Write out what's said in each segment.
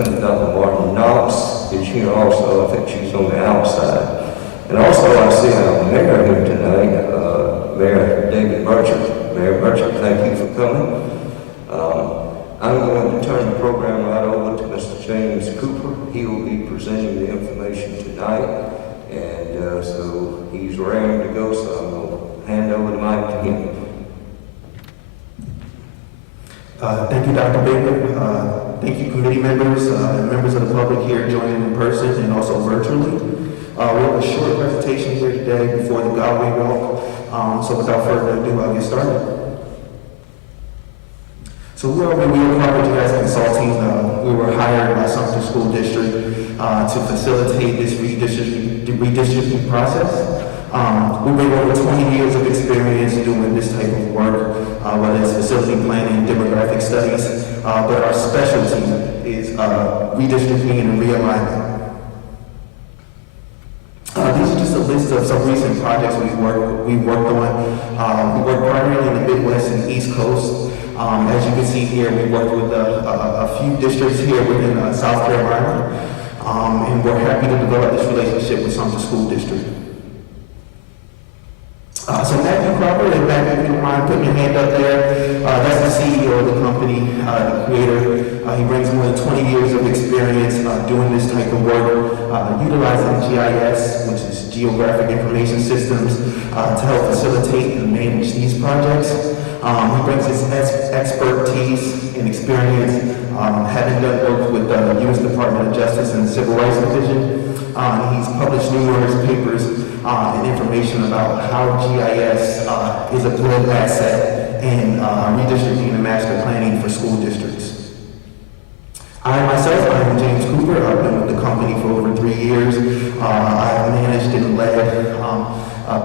Lieutenant Dr. Martin Knox is here also. I think she's on the outside. And also I see our mayor here tonight, Mayor David Burchett. Mayor Burchett, thank you for coming. I'm going to turn the program right over to Mr. James Cooper. He will be presenting the information tonight. And so he's raring to go, so I'm going to hand over the mic to him. Thank you, Dr. Baker. Thank you, committee members and members of the public here joining in person and also virtually. We have a short presentation here today before the Galway Walk. So without further ado, I'll get started. So we are covered as consulting. We were hired by Sumter School District to facilitate this redistricting process. We bring over 20 years of experience doing this type of work, whether it's facility planning, demographic studies, but our specialty is redistricting and realignment. These are just a list of some recent projects we've worked on. We work primarily in the Midwest and East Coast. As you can see here, we worked with a few districts here within South Carolina, and we're happy to develop this relationship with Sumter School District. So Matthew Cropper, if you don't mind putting your hand up there, that's the CEO of the company, the creator. He brings more than 20 years of experience doing this type of work, utilizing GIS, which is Geographic Information Systems, to help facilitate and manage these projects. He brings his expertise and experience, having done work with the U.S. Department of Justice and the Civil Rights Division. He's published numerous papers and information about how GIS is a good asset in redistricting and master planning for school districts. I myself, I'm James Cooper. I've been with the company for over 3 years. I've managed and led a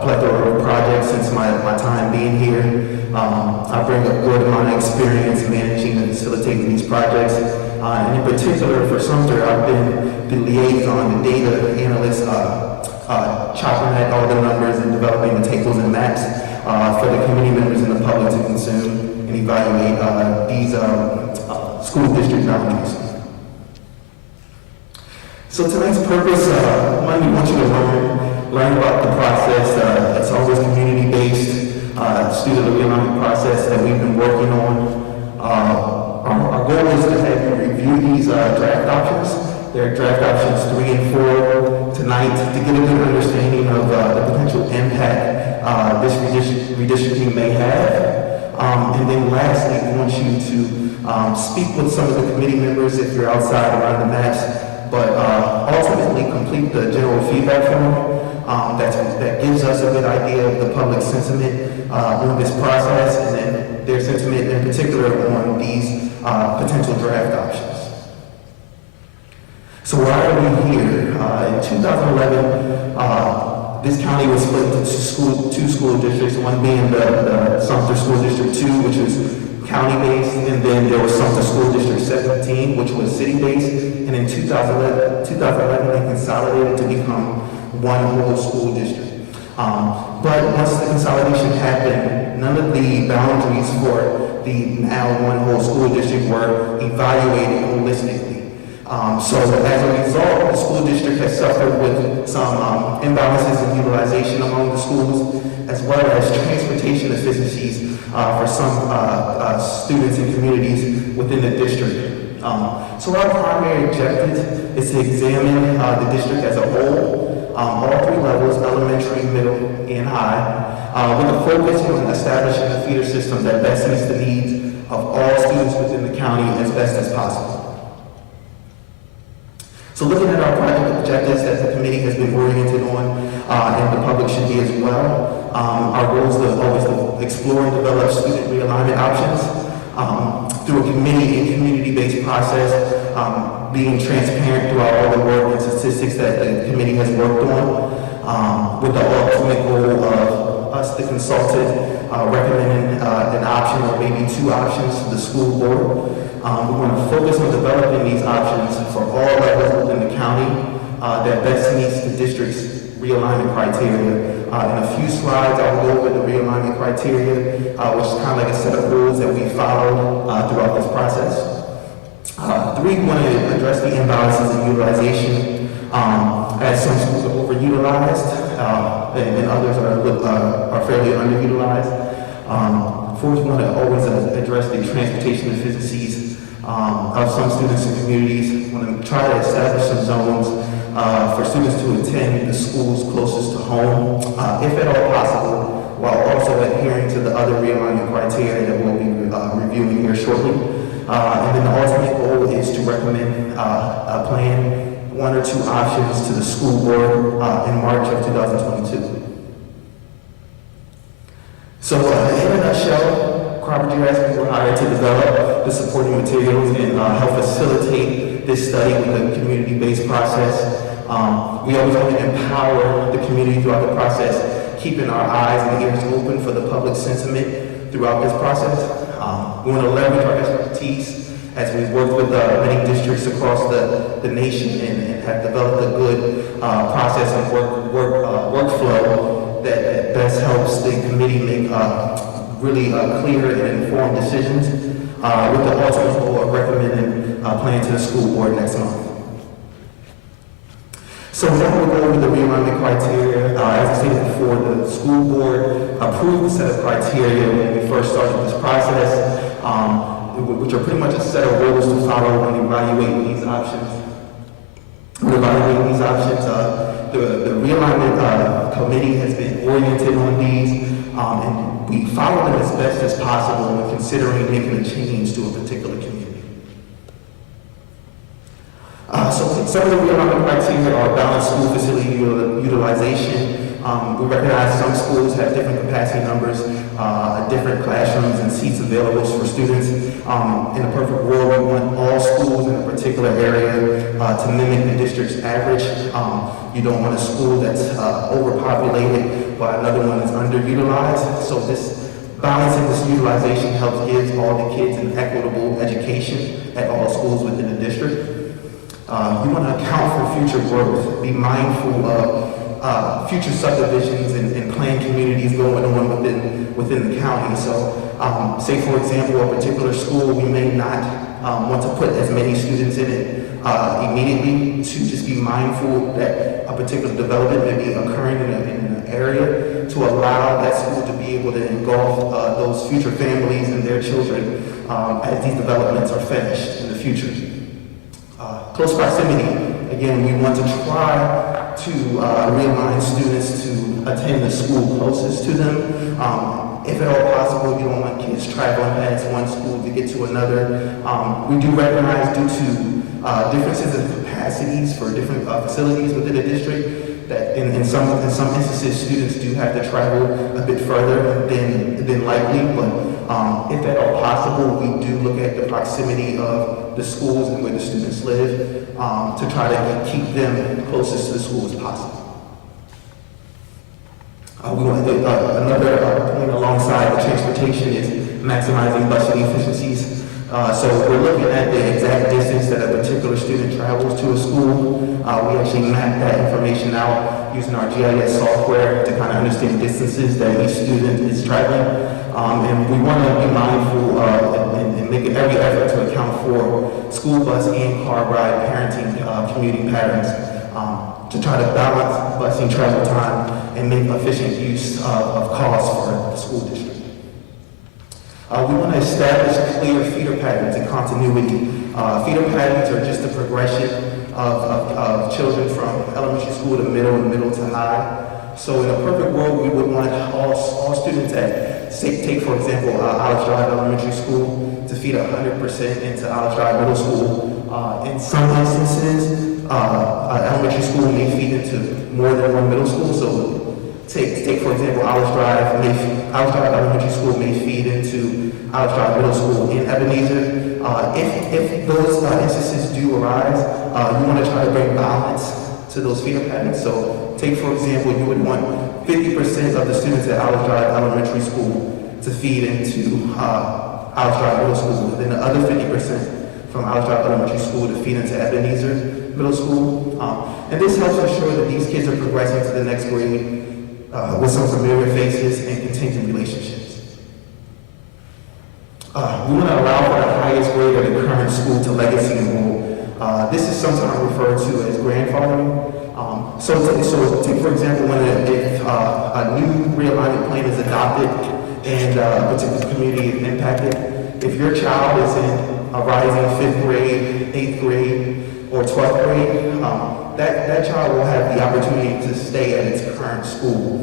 plethora of projects since my time being here. I bring a good amount of experience managing and facilitating these projects. And in particular for Sumter, I've been the liaison, the data analyst, chopping at all the numbers and developing the tables and maps for the committee members and the public to consume and evaluate these school district boundaries. So tonight's purpose, one, we want you to learn about the process. It's always community-based, student realignment process that we've been working on. Our goal is to have you review these draft options. There are draft options 3 and 4 tonight to get a good understanding of the potential impact this redistricting may have. And then lastly, we want you to speak with some of the committee members if you're outside around the maps, but ultimately complete the general feedback form that gives us a good idea of the public sentiment on this process, and then their sentiment in particular on these potential draft options. So why are we here? In 2011, this county was split into two school districts, one being the Sumter School District 2, which was county-based, and then there was Sumter School District 17, which was city-based, and in 2011 they consolidated to become one whole school district. But once the consolidation happened, none of the boundaries for the now one whole school district were evaluated holistically. So as a result, the school district has suffered with some imbalances in utilization among the schools, as well as transportation efficiencies for some students and communities within the district. So our primary objective is to examine the district as a whole, all 3 levels, elementary, middle, and high, with a focus on establishing a feeder system that best meets the needs of all students within the county as best as possible. So looking at our project objectives that the committee has been oriented on, and the public should be as well, our goal is to always explore and develop student realignment options through a committee and community-based process, being transparent throughout all the work and statistics that the committee has worked on, with the ultimate goal of us, the consultant, recommending an option or maybe 2 options to the school board. We want to focus on developing these options for all levels within the county that best meets the district's realignment criteria. In a few slides, I'll go over the realignment criteria, which is kind of like a set of rules that we followed throughout this process. Three, we want to address the imbalances in utilization, as some schools are overutilized, and others are fairly underutilized. Fourth, we want to always address the transportation efficiencies of some students and communities. We want to try to establish some zones for students to attend the schools closest to home, if at all possible, while also adhering to the other realignment criteria that we'll be reviewing here shortly. And then the ultimate goal is to recommend a plan, one or two options to the school board in March of 2022. So in a nutshell, Crawford GRS were hired to develop the supporting materials and help facilitate this study with a community-based process. We always want to empower the community throughout the process, keeping our eyes and ears open for the public sentiment throughout this process. We want to leverage our expertise as we've worked with many districts across the nation and have developed a good process and workflow that best helps the committee make really clear and informed decisions with the ultimate goal of recommending a plan to the school board next month. So now we'll go over the realignment criteria. As I stated before, the school board approved a set of criteria when we first started this process, which are pretty much a set of rules to follow when evaluating these options. The realignment committee has been oriented on these, and we follow them as best as possible when considering making a change to a particular community. So some of the realignment criteria are balanced school facility utilization. We recognize some schools have different capacity numbers, different classrooms and seats available for students. In a perfect world, we want all schools in a particular area to mimic the district's average. You don't want a school that's overpopulated while another one is underutilized. So this balancing this utilization helps give all the kids an equitable education at all schools within the district. You want to account for future growth, be mindful of future subdivisions and planned communities going on within the county. So, say for example, a particular school, we may not want to put as many students in it immediately, to just be mindful that a particular development may be occurring in an area to allow that school to be able to engulf those future families and their children as these developments are finished in the future. Close proximity. Again, we want to try to realign students to attend the school closest to them. If at all possible, you don't want kids traveling past one school to get to another. We do recognize, due to differences in capacities for different facilities within the district, that in some instances, students do have to travel a bit further than likely, but if at all possible, we do look at the proximity of the schools and where the students live to try to keep them closest to the school as possible. We want another point alongside the transportation is maximizing busing efficiencies. So we're looking at the exact distance that a particular student travels to a school. We actually map that information out using our GIS software to kind of understand distances that each student is traveling. And we want to be mindful and make every effort to account for school bus and car ride parenting commuting patterns to try to balance busing travel time and make efficient use of costs for the school district. We want to establish clear feeder patterns and continuity. Feeder patterns are just a progression of children from elementary school to middle and middle to high. So in a perfect world, we would want all students at, take for example, Olive Drive Elementary School to feed 100% into Olive Drive Middle School. In some instances, elementary school may feed into more than one middle school. So take for example, Olive Drive Elementary School may feed into Olive Drive Middle School in Ebenezer. If those instances do arise, you want to try to bring balance to those feeder patterns. So take for example, you would want 50% of the students at Olive Drive Elementary School to feed into Olive Drive Middle School, and then the other 50% from Olive Drive Elementary School to feed into Ebenezer Middle School. And this helps ensure that these kids are progressing to the next grade with some familiar faces and contingent relationships. We want to allow for the highest grade of the current current school to legacy enroll. This is sometimes referred to as grandfathering. So take for example, if a new realignment plan is adopted and a particular community is impacted, if your child is in a rising 5th grade, 8th grade, or 12th grade, that child will have the opportunity to stay at its current school.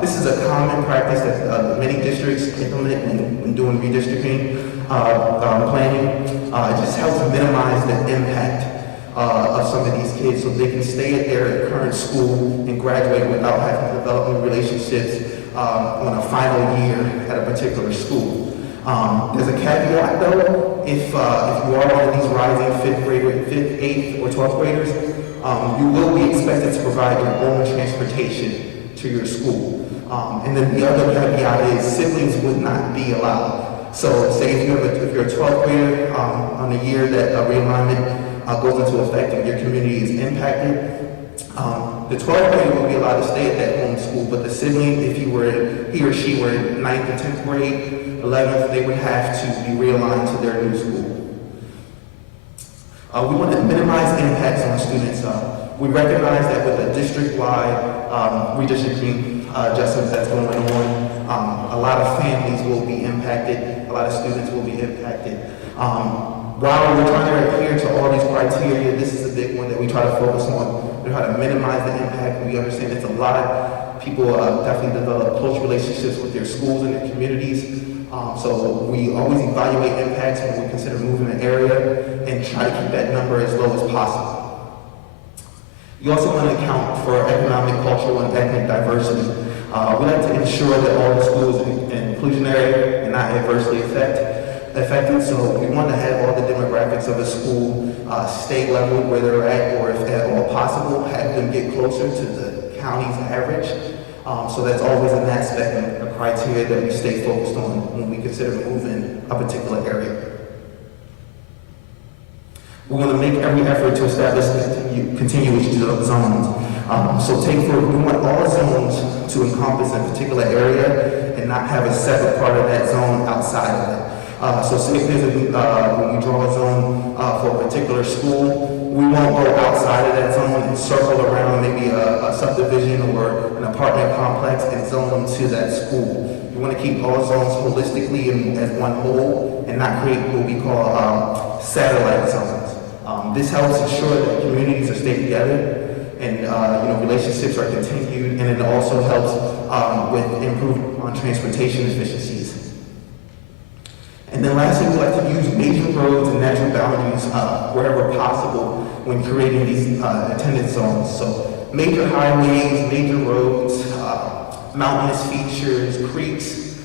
This is a common practice that many districts implement when doing redistricting planning. It just helps minimize the impact of some of these kids so they can stay at their current school and graduate without having to develop new relationships on a final year at a particular school. There's a caveat though, if you are one of these rising 5th grader, 5th, 8th, or 12th graders, you will be expected to provide your own transportation to your school. And then the other caveat is siblings would not be allowed. So say if you're a 12th grader on the year that a realignment goes into effect and your community is impacted, the 12th grader will be allowed to stay at that home school, but the sibling, if he or she were in 9th or 10th grade, 11th, they would have to be realigned to their new school. We want to minimize impacts on students. We recognize that with a district-wide redistricting adjustments that's going on, a lot of families will be impacted, a lot of students will be impacted. While we're trying to adhere to all these criteria, this is a big one that we try to focus on. We try to minimize the impact. We understand it's a lot. People definitely develop close relationships with their schools and their communities. So we always evaluate impacts when we consider moving an area and try to keep that number as low as possible. You also want to account for economic, cultural, and ethnic diversity. We like to ensure that all the schools are inclusionary and not adversely affected. So we want to have all the demographics of a school stay level where they're at, or if at all possible, have them get closer to the county's average. So that's always an aspect and a criteria that we stay focused on when we consider moving a particular area. We're going to make every effort to establish continuous zones. We want all zones to encompass a particular area and not have a separate part of that zone outside of it. So say if there's when we draw a zone for a particular school, we won't go outside of that zone and circle around maybe a subdivision or an apartment complex and zone them to that school. We want to keep all zones holistically as one whole and not create what we call satellite zones. This helps ensure that communities are stayed together and relationships are continued, and it also helps with improvement on transportation efficiencies. And then lastly, we like to use major roads and natural boundaries wherever possible when creating these attendance zones. So major highways, major roads, mountainous features, creeks.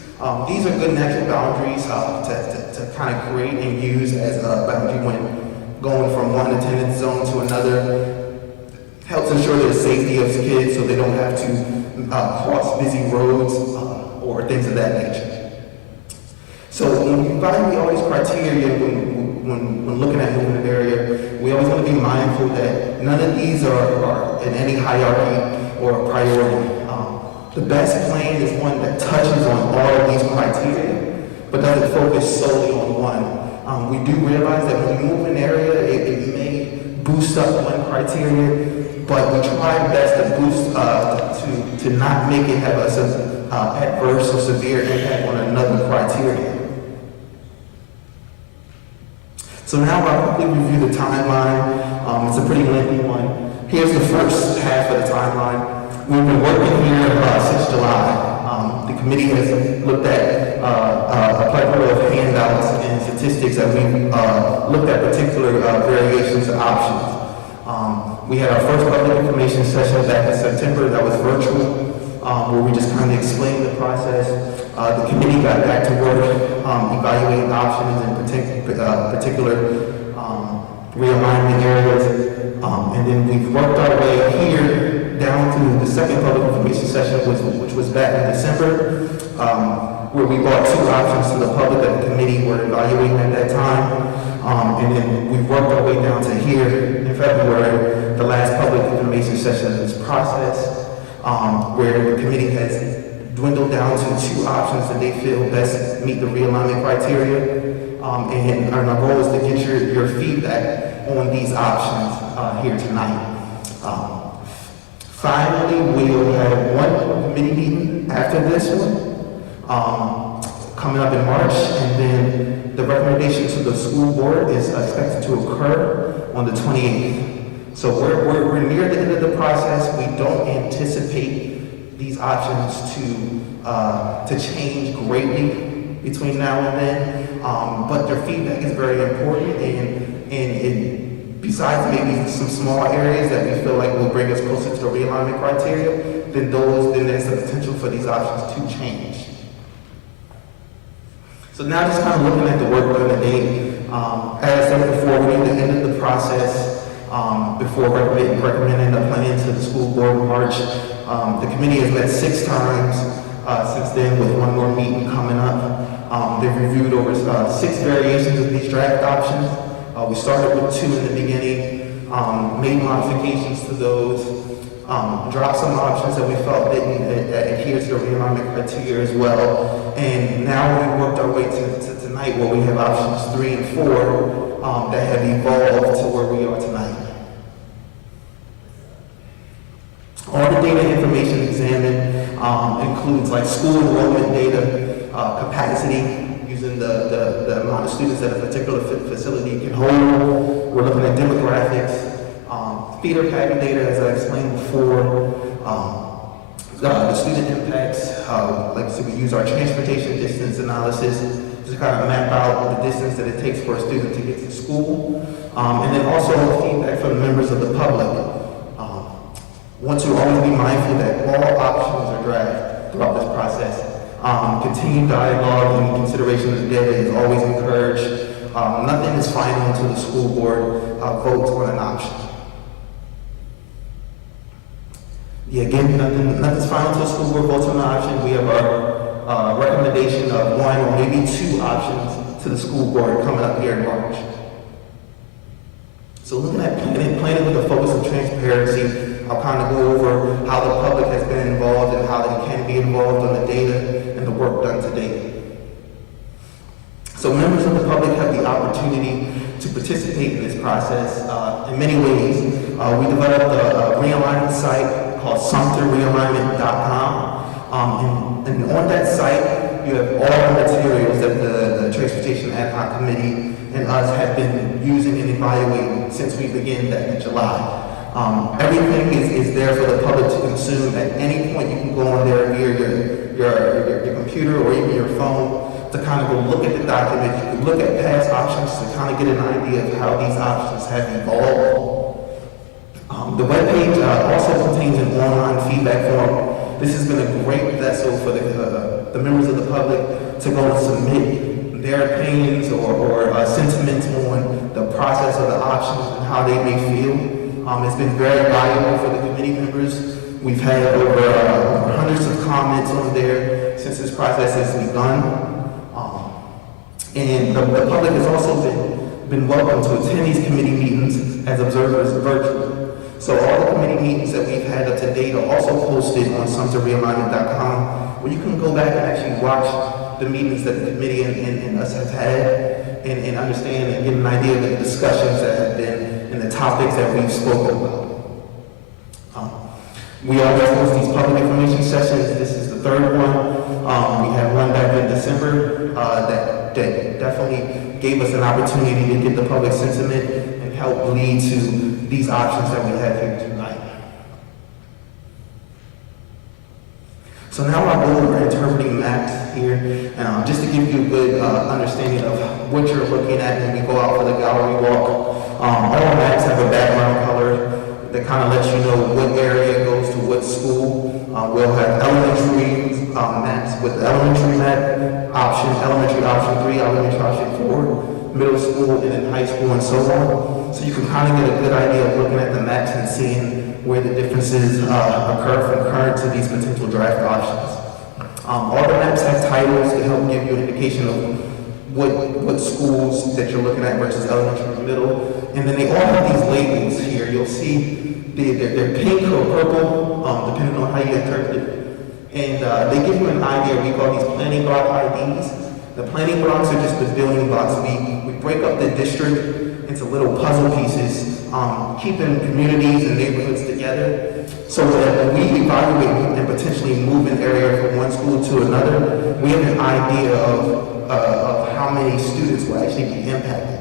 These are good natural boundaries to kind of create and use as a boundary when going from one attendance zone to another. Helps ensure the safety of kids so they don't have to cross busy roads or things of that nature. So when we evaluate all these criteria, when looking at moving an area, we always want to be mindful that none of these are in any hierarchy or priority. The best plan is one that touches on all of these criteria, but doesn't focus solely on one. We do realize that when we move an area, it may boost up one criteria, but we try our best to boost, to not make it have a adverse or severe impact on another criteria. So now I'll quickly review the timeline. It's a pretty lengthy one. Here's the first half of the timeline. We've been working here since July. The committee has looked at a plethora of handouts and statistics, and we've looked at particular variations and options. We had our first public information session back in September that was virtual, where we just kind of explained the process. The committee got back to work evaluating options in particular realignment areas. And then we've worked our way here down to the second public information session, which was back in December, where we brought two options to the public that the committee were evaluating at that time. And then we've worked our way down to here in February, the last public information session of this process, where the committee has dwindled down to two options that they feel best meet the realignment criteria. and our goal is to get your feedback on these options here tonight. Finally, we'll have one committee meeting after this one, coming up in March, and then the recommendation to the school board is expected to occur on the 28th. So we're near the end of the process. We don't anticipate these options to change greatly between now and then, but their feedback is very important, and besides maybe some small areas that we feel like will bring us closer to the realignment criteria, then there's the potential for these options to change. So now just kind of looking at the work done today, as I said before, we're at the end of the process before recommending a plan to the school board in March. The committee has met 6 times since then, with one more meeting coming up. They've reviewed over 6 variations of these draft options. We started with 2 in the beginning, made modifications to those, dropped some options that we felt didn't adhere to the realignment criteria as well. And now we worked our way to tonight, where we have options 3 and 4 that have evolved to where we are tonight. All the data information examined includes like school enrollment data, capacity, using the amount of students that a particular facility can hold. We're looking at demographics, feeder pattern data, as I explained before, the student impacts, so we use our transportation distance analysis to kind of map out the distance that it takes for a student to get to school. And then also feedback from members of the public. Want to always be mindful that all options are drafted throughout this process. Continued dialogue and consideration of the data is always encouraged. Nothing is final until the school board votes on an option. Again, nothing's final until the school board votes on an option. We have our recommendation of 1 or maybe 2 options to the school board coming up here in March. So looking at planning with a focus on transparency, I'll kind of go over how the public has been involved and how they can be involved on the data and the work done to date. So members of the public have the opportunity to participate in this process in many ways. We developed a realignment site called Sumter Realignment.com. And on that site, you have all the materials that the Transportation Ad Hoc Committee and us have been using and evaluating since we began that in July. Everything is there for the public to consume. At any point, you can go on there via your computer or even your phone to kind of go look at the document. You can look at past options to kind of get an idea of how these options have evolved. The webpage also contains an online feedback form. This has been a great vessel for the members of the public to go and submit their opinions or sentiments on the process of the options and how they may feel. It's been very valuable for the committee members. We've had over hundreds of comments on there since this process has begun. And the public has also been welcome to attend these committee meetings as observers virtually. So all the committee meetings that we've had up to date are also posted on SumterRealignment.com, where you can go back and actually watch the meetings that the committee and us have had and understand and get an idea of the discussions that have been and the topics that we've spoken about. We always host these public information sessions. This is the 3rd one. We had one back in December that definitely gave us an opportunity to get the public sentiment and help lead to these options that we have here tonight. So now I'll go over interpreting maps here, and just to give you a good understanding of what you're looking at when we go out for the gallery walk. All maps have a background color that kind of lets you know what area goes to what school. We'll have elementary maps with the elementary map option, elementary option 3, elementary option 4, middle school, and then high school, and so on. So you can kind of get a good idea of looking at the maps and seeing where the differences occur from current to these potential draft options. All the maps have titles to help give you an indication of what schools that you're looking at versus elementary and middle. And then they all have these labels here. You'll see they're pink or purple, depending on how you interpret it. And they give you an idea. We call these planning block IDs. The planning blocks are just the building blocks. We break up the district into little puzzle pieces, keeping communities and neighborhoods together, so that when we evaluate and potentially move an area from one school to another, we have an idea of how many students will actually be impacted.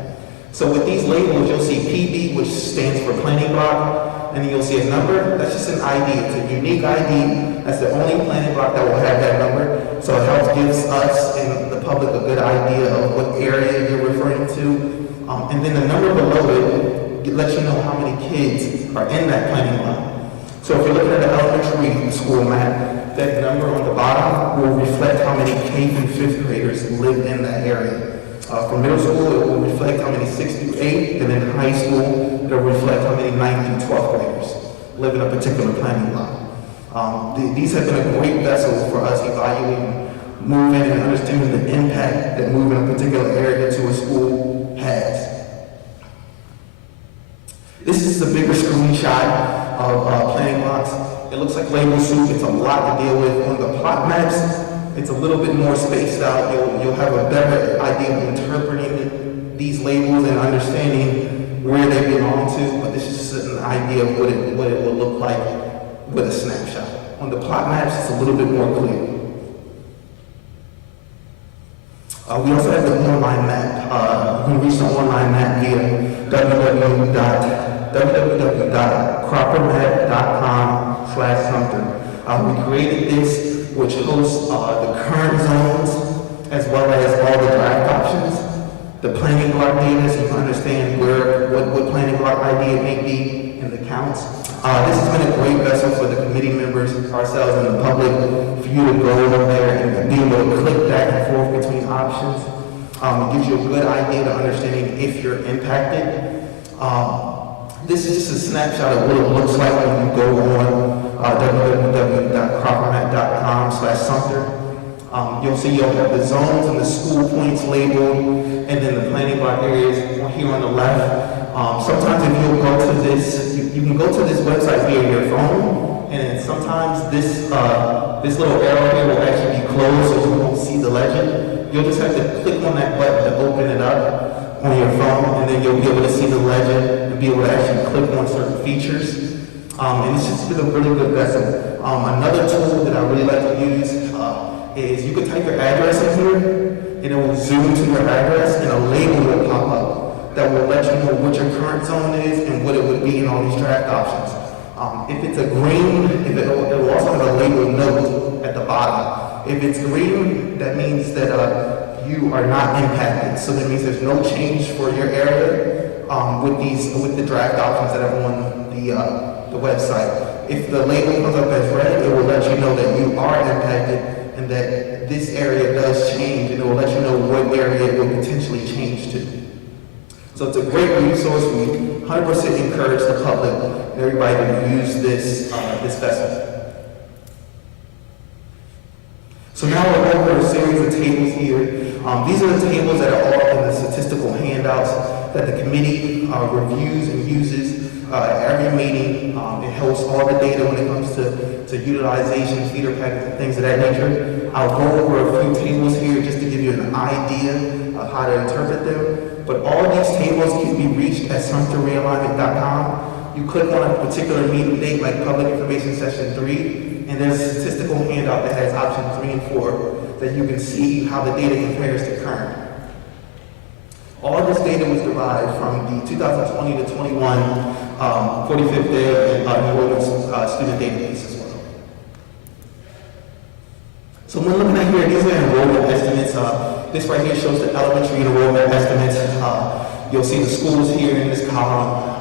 So with these labels, you'll see PB, which stands for planning block, and then you'll see a number. That's just an ID. It's a unique ID. That's the only planning block that will have that number. So it helps gives us and the public a good idea of what area you're referring to. And then the number below it lets you know how many kids are in that planning block. So if you're looking at the elementary school map, that number on the bottom will reflect how many K through 5th graders live in that area. For middle school, it will reflect how many 6th through 8th, and then high school, it will reflect how many 9th through 12th graders live in a particular planning block. These have been a great vessel for us evaluating, moving, and understanding the impact that moving a particular area to a school has. This is a bigger screenshot of planning blocks. It looks like label soup. It's a lot to deal with. On the plot maps, it's a little bit more spaced out. You'll have a better idea of interpreting these labels and understanding where they belong to, but this is just an idea of what it will look like with a snapshot. On the plot maps, it's a little bit more clear. We also have the online map. You can reach the online map via www.croppermap.com/Sumter. We created this, which hosts the current zones as well as all the draft options, the planning block data, so you can understand what planning block ID it may be, and the counts. This has been a great vessel for the committee members, ourselves, and the public, for you to go over there and be able to click back and forth between options. It gives you a good idea to understanding if you're impacted. This is just a snapshot of what it looks like when you go on www.croppermap.com/Sumter. You'll see you'll have the zones and the school points labeled, and then the planning block areas here on the left. Sometimes if you'll go to this, you can go to this website via your phone, and sometimes this little arrow here will actually be closed so you won't see the legend. You'll just have to click on that button to open it up on your phone, and then you'll be able to see the legend and be able to actually click on certain features. And it's just been a really good vessel. Another tool that I really like to use is you can type your address in here, and it will zoom to your address, and a label will pop up that will let you know what your current zone is and what it would be in all these draft options. If it's a green, it will also have a label note at the bottom. If it's green, that means that you are not impacted. So that means there's no change for your area with the draft options that are on the website. If the label comes up as red, it will let you know that you are impacted and that this area does change, and it will let you know what area it will potentially change to. So it's a great resource. We 100% encourage the public and everybody to use this vessel. So now we'll go over a series of tables here. These are the tables that are all in the statistical handouts that the committee reviews and uses at every meeting. It hosts all the data when it comes to utilization, feeder packets, and things of that nature. I'll go over a few tables here just to give you an idea of how to interpret them. But all these tables can be reached at SumterRealignment.com. You click on a particular meeting date, like Public Information Session 3, and there's a statistical handout that has options 3 and 4 that you can see how the data compares to current. All this data was derived from the 2020 to 21 45th day enrollment student database as well. So when looking at here, these are enrollment estimates. This right here shows the elementary enrollment estimates. You'll see the schools here in this column.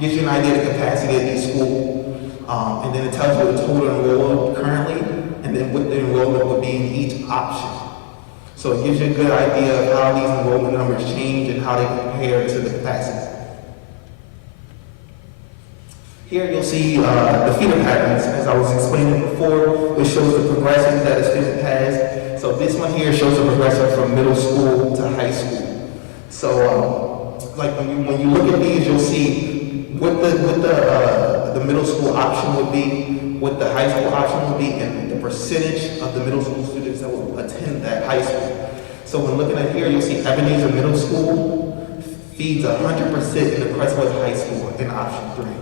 Gives you an idea of the capacity of each school. And then it tells you the total enrolled currently, and then what the enrollment would be in each option. So it gives you a good idea of how these enrollment numbers change and how they compare to the capacity. Here you'll see the feeder patterns. As I was explaining before, it shows the progression that a student has. So this one here shows the progression from middle school to high school. So like when you look at these, you'll see what the middle school option would be, what the high school option would be, and the percentage of the middle school students that will attend that high school. So when looking at here, you'll see Ebenezer Middle School feeds 100% into Crestwood High School in option 3.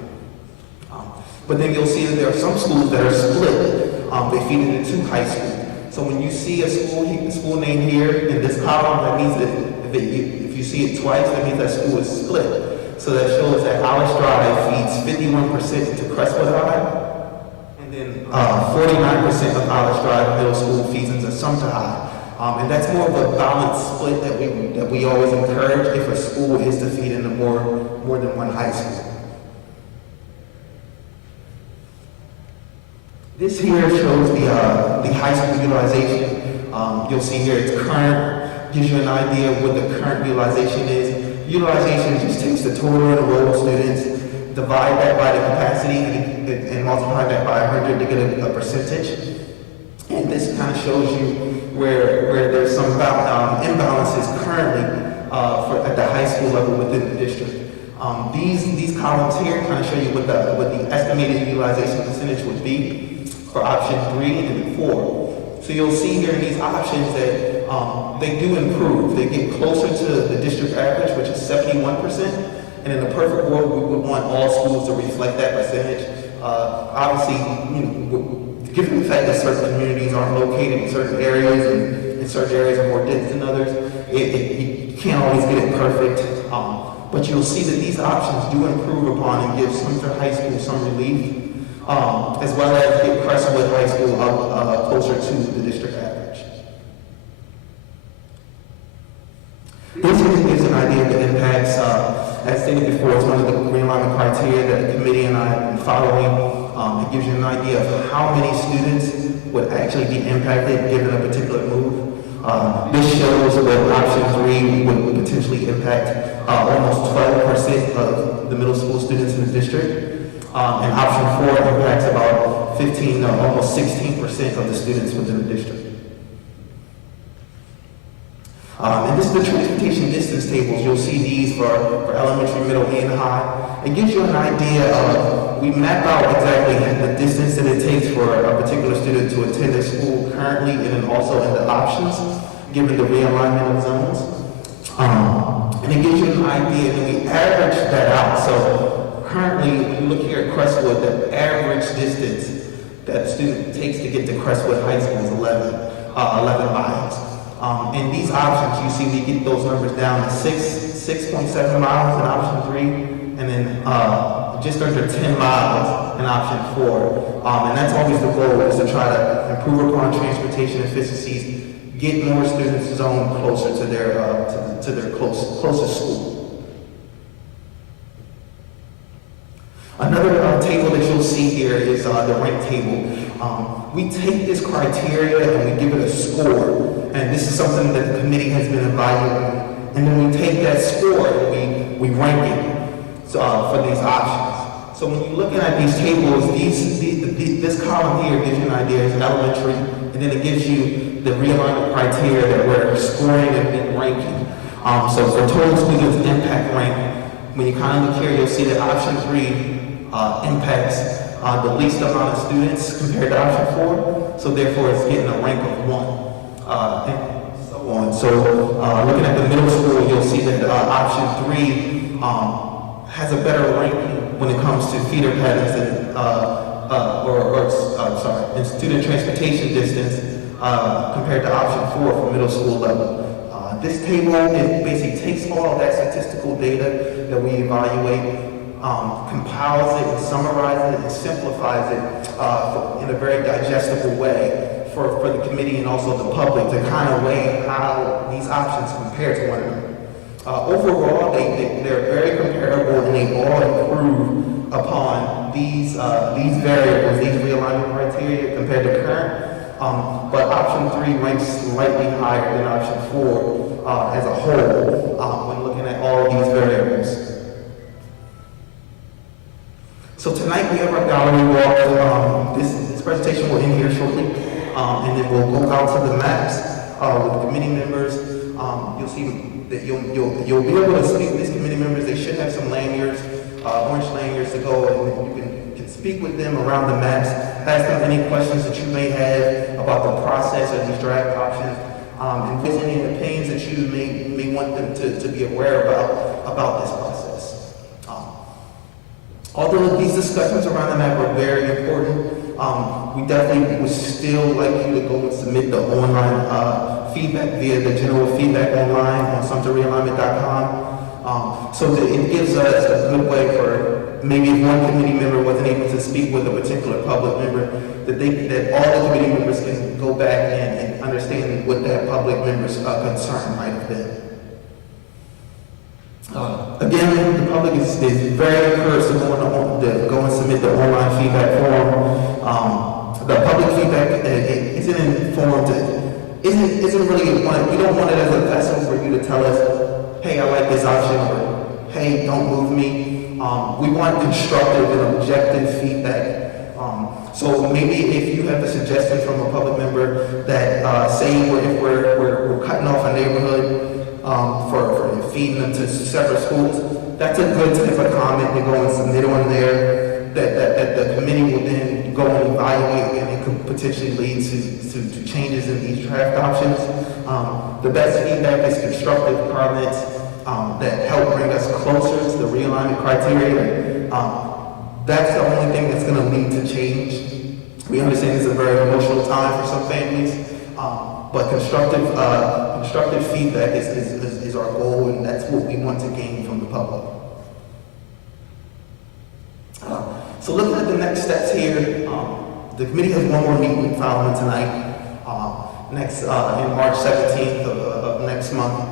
But then you'll see that there are some schools that are split. They feed into 2 high schools. So when you see a school name here in this column, that means that if you see it twice, that means that school is split. So that shows that Alice Drive feeds 51% into Crestwood High, and then 49% of Alice Drive Middle School feeds into Sumter High. And that's more of a balanced split that we always encourage if a school is to feed into more than one high school. This here shows the high school utilization. You'll see here it's current, gives you an idea of what the current utilization is. Utilization just takes the total enrolled students, divide that by the capacity, and multiply that by 100 to get a percentage. And this kind of shows you where there's some imbalances currently at the high school level within the district. These columns here kind of show you what the estimated utilization percentage would be for option 3 and 4. So you'll see here in these options that they do improve. They get closer to the district average, which is 71%. And in a perfect world, we would want all schools to reflect that percentage. Obviously, given the fact that certain communities aren't located in certain areas and certain areas are more dense than others, you can't always get it perfect. But you'll see that these options do improve upon and give Sumter High School some relief, as well as get Crestwood High School up closer to the district average. This gives an idea of the impacts. As stated before, it's one of the realignment criteria that the committee and I have been following. It gives you an idea of how many students would actually be impacted given a particular move. This shows that option 3 would potentially impact almost 12% of the middle school students in the district. And option 4 impacts about 15, almost 16% of the students within the district. And this is the transportation distance tables. You'll see these for elementary, middle, and high. It gives you an idea of, we map out exactly the distance that it takes for a particular student to attend a school currently, and then also in the options, given the realignment of zones. And it gives you an idea, and we average that out. So currently, when you look here at Crestwood, the average distance that a student takes to get to Crestwood High School is 11 miles. In these options, you see we get those numbers down to 6.7 miles in option 3, and then just under 10 miles in option 4. And that's always the goal, is to try to improve upon transportation efficiencies, get more students zoned closer to their closest school. Another table that you'll see here is the rank table. We take this criteria and we give it a score. And this is something that the committee has been evaluating. And then we take that score and we rank it for these options. So when you're looking at these tables, this column here gives you an idea, it's elementary, and then it gives you the realignment criteria that we're scoring and ranking. So for total students impact rank, when you kind of look here, you'll see that option 3 impacts the least amount of students compared to option 4. So therefore it's getting a rank of 1. And so on. So looking at the middle school, you'll see that option 3 has a better ranking when it comes to feeder patterns and student transportation distance compared to option 4 for middle school level. This table, it basically takes all of that statistical data that we evaluate, compiles it, and summarizes it, and simplifies it in a very digestible way for the committee and also the public to kind of weigh how these options compare to one another. Overall, they're very comparable, and they all improve upon these variables, these realignment criteria compared to current. But option 3 ranks slightly higher than option 4 as a whole when looking at all of these variables. So tonight we have our gallery walk. This presentation will end here shortly, and then we'll go out to the maps with the committee members. You'll see that you'll be able to speak with these committee members. They should have some lanyards, orange lanyards to go, and you can speak with them around the maps. Ask them any questions that you may have about the process of these draft options. and if there's any opinions that you may want them to be aware about this process. Although these discussions around the map are very important, we definitely would still like you to go and submit the online feedback via the general feedback online on SumterRealignment.com. So that it gives us a good way for maybe if one committee member wasn't able to speak with a particular public member, that all the committee members can go back and understand what that public member's concern might have been. Again, the public is very encouraged to go and submit the online feedback form. The public feedback isn't informed, isn't really, we don't want it as a vessel for you to tell us, hey, I like this option, or hey, don't move me. We want constructive and objective feedback. So maybe if you have a suggestion from a public member that say if we're cutting off a neighborhood for feeding them to separate schools, that's a good type of comment to go and submit on there that the committee will then go and evaluate, and it could potentially lead to changes in these draft options. The best feedback is constructive comments that help bring us closer to the realignment criteria. That's the only thing that's going to lead to change. We understand it's a very emotional time for some families, but constructive feedback is our goal, and that's what we want to gain from the public. So looking at the next steps here, the committee has one more meeting following tonight, in March 17th of next month.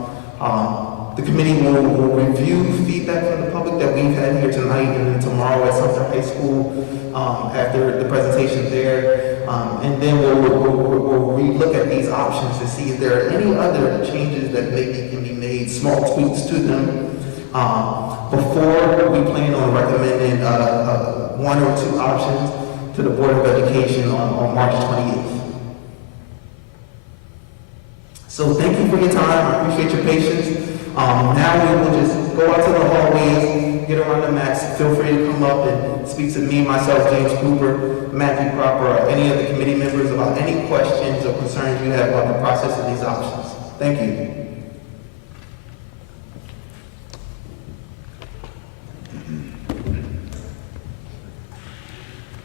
The committee will review feedback from the public that we've had here tonight, and then tomorrow at Sumter High School after the presentation there. And then we'll re-look at these options to see if there are any other changes that maybe can be made, small tweaks to them, before we plan on recommending one or two options to the Board of Education on March 28th. So thank you for your time. I appreciate your patience. Now we will just go out to the hallways, get around the mats. Feel free to come up and speak to me, myself, James Cooper, Matthew Cropper, or any of the committee members about any questions or concerns you have about the process of these options. Thank you.